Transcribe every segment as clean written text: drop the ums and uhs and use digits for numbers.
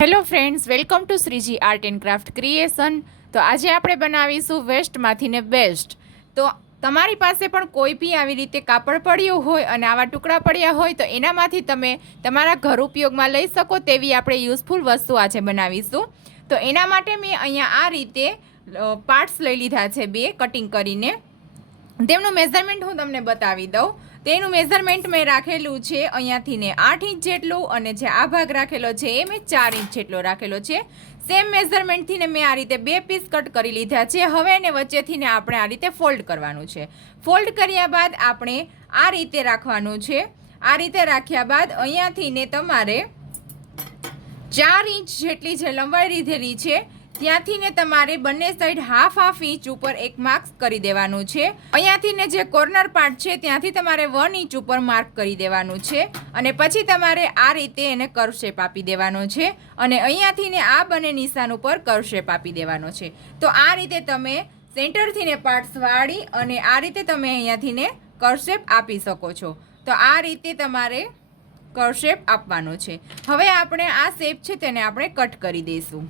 Hello friends, welcome to Shriji art and craft creation. તો આજે આપણે બનાવીશું વેસ્ટમાંથી ને બેસ્ટ. તો તમારી પાસે પણ કોઈ બી આવી રીતે કાપડ પડ્યું હોય અને આવા ટુકડા પડ્યા હોય તો એનામાંથી તમે તમારા ઘર ઉપયોગમાં લઈ શકો તેવી આપણે યુઝફુલ વસ્તુ આજે બનાવીશું. તો એના માટે મેં અહીંયા આ રીતે પાર્ટ્સ લઈ લીધા છે, બે કટિંગ કરીને. તેમનું મેઝરમેન્ટ હું તમને બતાવી દઉં. તેનું મેઝરમેન્ટ મેં રાખેલું છે અહીંયાથી ને 8 ઇંચ જેટલું, અને જે આ ભાગ રાખેલો છે એ મેં 4 ઇંચ જેટલો રાખેલો છે. સેમ મેઝરમેન્ટથી ને મેં આ રીતે બે પીસ કટ કરી લીધા છે. હવે એને વચ્ચેથી ને આપણે આ રીતે ફોલ્ડ કરવાનું છે. ફોલ્ડ કર્યા બાદ આપણે આ રીતે રાખવાનું છે. આ રીતે રાખ્યા બાદ અહીંયાથી ને તમારે 4 ઇંચ જેટલી જે લંબાઈ લીધેલી છે ત્યાંથી ને તમારે બંને સાઈડ હાફ ઇંચ ઉપર એક માર્ક કરી દેવાનું છે. અહીંયાથી ને જે કોર્નર પાર્ટ છે ત્યાંથી તમારે 1 ઇંચ ઉપર માર્ક કરી દેવાનું છે, અને પછી તમારે આ રીતે એને કર્વ શેપ આપી દેવાનો છે, અને અહીંયાથી ને આ બંને નિશાન ઉપર કર્વ શેપ આપી દેવાનો છે. તો આ રીતે તમે સેન્ટરથી ને પાર્ટ્સ વાળી અને આ રીતે તમે અહીંયાથી ને કર્વ શેપ આપી શકો છો. તો આ રીતે તમારે કર્વ શેપ આપવાનો છે. હવે આપણે આ શેપ છે તેને આપણે કટ કરી દઈશું.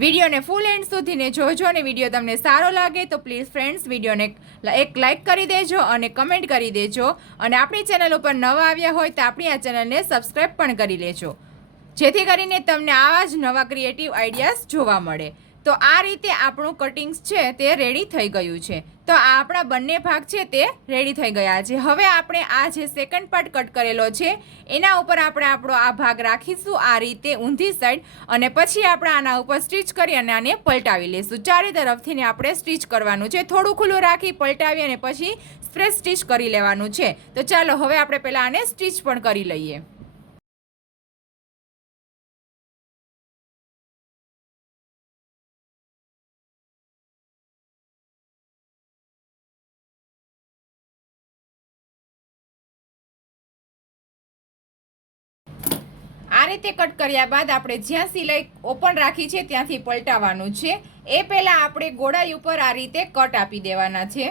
વિડીયોને ફૂલ એન્ડ સુધીને જોજો, અને વિડીયો તમને સારો લાગે તો પ્લીઝ ફ્રેન્ડ્સ વિડીયોને એક લાઇક કરી દેજો અને કમેન્ટ કરી દેજો, અને આપણી ચેનલ ઉપર નવા આવ્યા હોય તો આપણી આ ચેનલને સબસ્ક્રાઈબ પણ કરી લેજો, જેથી કરીને તમને આવા જ નવા ક્રિએટિવ આઈડિયાઝ જોવા મળે. તો આ રીતે આપણું કટિંગ્સ છે તે રેડી થઈ ગયું છે. તો આ આપણા બંને ભાગ છે તે રેડી થઈ ગયા છે. હવે આપણે આ જે સેકન્ડ પાર્ટ કટ કરેલો છે એના ઉપર આપણે આપણો આ ભાગ રાખીશું આ રીતે ઊંધી સાઈડ, અને પછી આપણે આના ઉપર સ્ટીચ કરી અને આને પલટાવી લઈશું. ચારે તરફથી ને આપણે સ્ટીચ કરવાનું છે. થોડું ખુલ્લું રાખી પલટાવી અને પછી સ્પ્રેસ સ્ટીચ કરી લેવાનું છે. તો ચાલો હવે આપણે પહેલાં આને સ્ટીચ પણ કરી લઈએ. આ રીતે કટ કર્યા બાદ આપણે જ્યાં સિલાઈ ઓપન રાખી છે ત્યાંથી પલટાવવાનું છે. એ પહેલાં આપણે ગોળાઈ ઉપર આ રીતે કટ આપી દેવાના છે.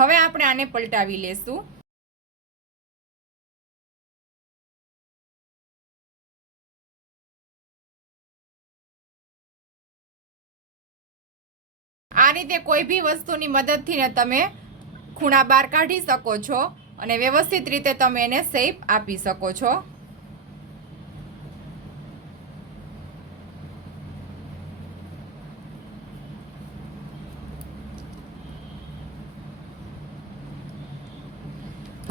હવે આપણે આને પલટાવી લેશું. આ રીતે કોઈ બી વસ્તુની મદદથી ને તમે ખૂણા બહાર કાઢી શકો છો અને વ્યવસ્થિત રીતે તમે એને શેપ આપી શકો છો.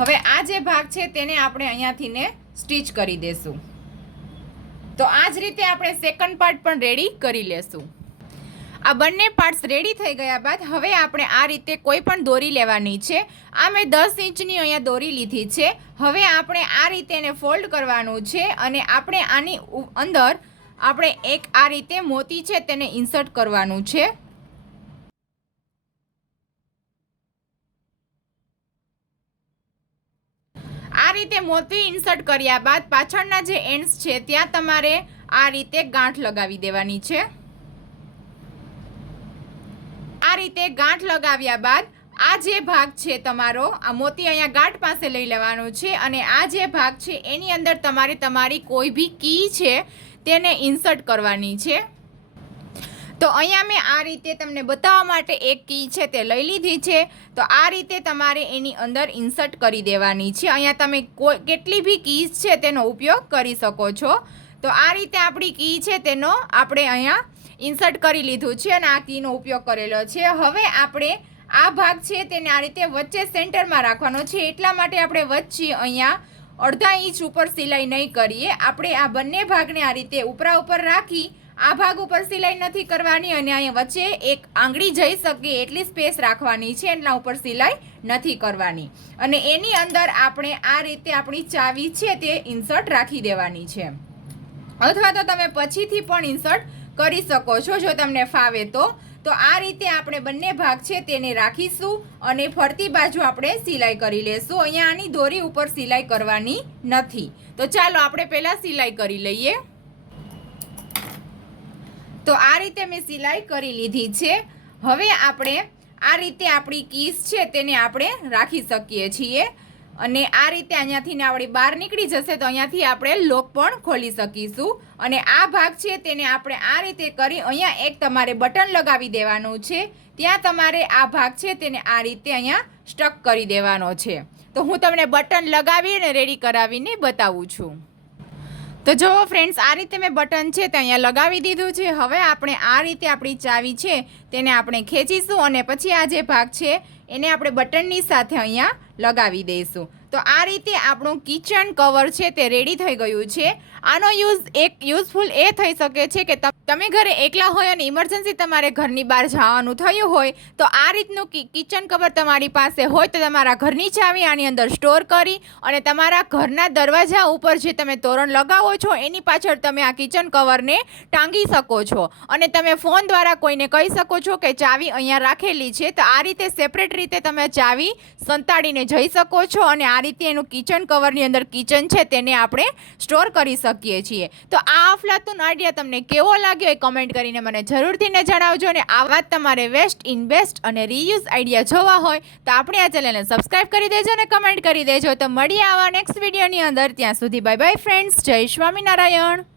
હવે આ જે ભાગ છે તેને આપણે અહીંયાથી ને સ્ટીચ કરી દેશું. તો આ જ રીતે આપણે સેકન્ડ પાર્ટ પણ રેડી કરી લેશું. આ બંને પાર્ટ્સ રેડી થઈ ગયા બાદ હવે આપણે આ રીતે કોઈ પણ દોરી લેવાની છે. આ મેં 10 ઇંચની અહીંયા દોરી લીધી છે. હવે આપણે આ રીતે એને ફોલ્ડ કરવાનું છે, અને આપણે આની અંદર આપણે એક આ રીતે મોતી છે તેને ઇન્સર્ટ કરવાનું છે. આ રીતે મોતી ઇન્સર્ટ કર્યા બાદ પાછળના જે એન્ડ્સ છે ત્યાં તમારે આ રીતે ગાંઠ લગાવી દેવાની છે. આ રીતે ગાંઠ લગાવ્યા બાદ આ જે ભાગ છે તમારો, આ મોતી અહીંયા ગાંઠ પાસે લઈ લેવાનું છે, અને આ જે ભાગ છે એની અંદર તમારે તમારી કોઈ બી કી છે તેને ઇન્સર્ટ કરવાની છે. તો અહીંયા મેં આ રીતે તમને બતાવવા માટે એક કી છે તે લઈ લીધી છે. તો આ રીતે તમારે એની અંદર ઇન્સર્ટ કરી દેવાની છે. અહીંયા તમે કેટલી બી કીઝ છે તેનો ઉપયોગ કરી શકો છો. તો આ રીતે આપણી કી છે તેનો આપણે અહીંયા ઇન્સર્ટ કરી લીધું છે અને આ કીનો ઉપયોગ કરેલો છે. હવે આપણે આ ભાગ છે તેને આ રીતે વચ્ચે સેન્ટરમાં રાખવાનો છે. એટલા માટે આપણે વચ્ચે અહીંયા 1/2 ઇંચ ઉપર સિલાઈ નહીં કરીએ. આપણે આ બંને ભાગને આ રીતે ઉપરા ઉપર રાખી આ ભાગ ઉપર સિલાઈ નથી કરવાની, અને અહીંયા વચ્ચે એક આંગળી જઈ શકે એટલી સ્પેસ રાખવાની છે. એટલા ઉપર સિલાઈ નથી કરવાની, અને એની અંદર આપણે આ રીતે આપણી ચાવી છે તે ઇન્સર્ટ રાખી દેવાની છે, અથવા તો તમે પછીથી પણ ઇન્સર્ટ કરી શકો છો જો તમને ફાવે તો. તો આ રીતે આપણે બંને ભાગ છે તેને રાખીશું, અને ફરતી બાજુ આપણે સિલાઈ કરી લેશું. અહીંયા આની દોરી ઉપર સિલાઈ કરવાની નથી. તો ચાલો આપણે પહેલાં સિલાઈ કરી લઈએ. તો આ રીતે મેં સિલાઈ કરી લીધી છે. હવે આપણે આ રીતે આપણી કીસ છે તેને આપણે રાખી શકીએ છીએ અને આ રીતે અહીંયાથી ને આપણી બહાર નીકળી જશે તો અહીંયાથી આપણે લોક પણ ખોલી શકીશું. અને આ ભાગ છે તેને આપણે આ રીતે કરી અહીંયા એક તમારે બટન લગાવી દેવાનું છે. ત્યાં તમારે આ ભાગ છે તેને આ રીતે અહીંયા સ્ટક કરી દેવાનો છે. તો હું તમને બટન લગાવીને રેડી કરાવીને બતાવું છું. તો જો ફ્રેન્ડ્સ, આ રીતે મેં બટન છે તે અહીંયા લગાવી દીધું છે. હવે આપણે આ રીતે આપણી ચાવી છે તેને આપણે ખેંચીશું અને પછી આ જે ભાગ છે એને આપણે બટનની સાથે અહીંયા લગાવી દઈશું. તો આ રીતે આપણું કિચન કવર છે તે રેડી થઈ ગયું છે. આનો યુઝફુલ એ થઈ શકે છે કે તમે ઘરે એકલા હોય અને ઇમરજન્સી તમારે ઘરની બહાર જવાનું થયું હોય તો આ રીતનું કિચન કવર તમારી પાસે હોય તો તમારા ઘરની ચાવી આની અંદર સ્ટોર કરી અને તમારા ઘરના દરવાજા ઉપર જે તમે તોરણ લગાવો છો એની પાછળ તમે આ કિચન કવરને ટાંગી શકો છો અને તમે ફોન દ્વારા કોઈને કહી શકો છો કે ચાવી અહીંયા રાખેલી છે. તો આ રીતે સેપરેટ રીતે તમે ચાવી સંતાડીને જઈ શકો છો અને આ રીતે એનું કિચન કવરની અંદર કિચન છે તેને આપણે સ્ટોર કરી શકીએ છીએ. તો આ અફલાતુન આઈડિયા તમને કેવો લાગ્યો એ કમેન્ટ કરીને મને જરૂરથી જણાવજો. અને આવા જ તમારે વેસ્ટ ઇન બેસ્ટ અને રીયુઝ આઈડિયા જોવા હોય તો આપણે આ ચેનલને સબસ્ક્રાઈબ કરી દેજો અને કમેન્ટ કરી દેજો. તો મળીએ આવા નેક્સ્ટ વિડીયોની અંદર. ત્યાં સુધી બાય બાય ફ્રેન્ડ્સ. જય સ્વામિનારાયણ.